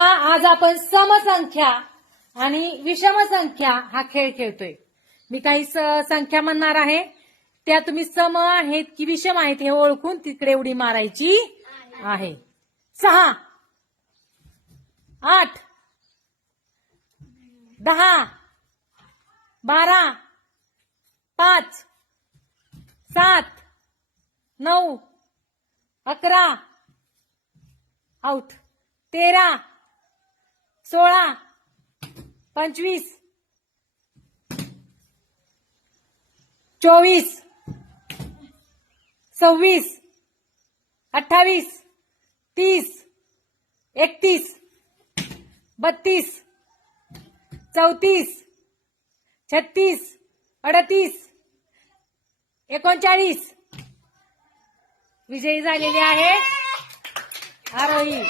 आज आपण समसंख्या आणि विषम संख्या हा खेळ खेळतोय। मी काही संख्या म्हणणार आहे, त्या तुम्ही सम आहेत की विषम आहेत हे ओळखून तिकडे उडी मारायची आहे। 6, 8, 10, 12, 5, 7, 9, 11, आउट, 13, 16, 25, 24, 26, 28, 30, 31, 32, 34, 36, 38, 39 विजयी झालेले आहेत आरोही।